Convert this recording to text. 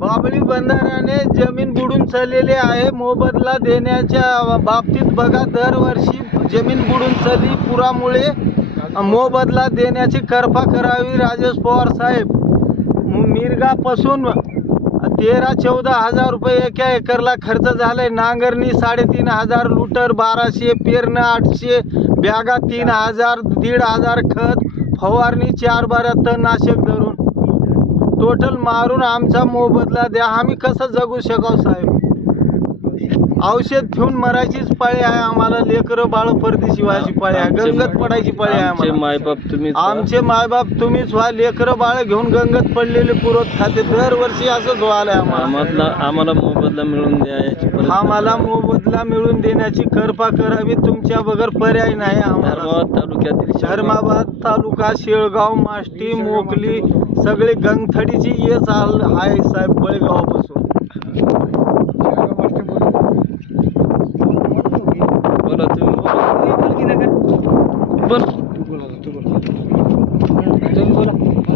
बाबळी बंधाऱ्याने जमीन बुडून चाललेली आहे. मोबदला देण्याच्या बाबतीत बघा, दरवर्षी जमीन बुडून चालली. पुरामुळे मोबदला देण्याची करपा करावी. राजेश पवार साहेब, मिरगापासून 13-14 हजार रुपये एका एकरला खर्च झालाय. नांगरणी 3,500, लुटर 1200, पेरणं 800, बॅगा 3,000, 1,500, खत फवारणी 4-12 टन नाशक धरून टोटल मारून आमचा मोबदला द्या. आम्ही कसं जगू शकाव साहेब? औषध घेऊन मरायचीच पाळी आहे आम्हाला. लेकरं बाळ परदेशी व्हायची पाळी आहे. गंगत पडायची पाळी आहे आम्हाला. आमचे मायबाप तुम्हीच व्हा. लेकरं बाळ घेऊन गंगत पडलेले पुरवत खाते. दरवर्षी असंच व्हायलंय आम्हाला. आम्हाला मोबदला मिळून द्या. आम्हाला मोबदला मिळून देण्याची कृपा करावी. तुमच्या बगर पर्याय नाही आम्हाला. धर्माबाद तालुका, शेळगाव, माष्टी, मोकली सगळे गंगथडीची येच आहे साहेब. बळेगावापासून बोला तुम्ही. बोला.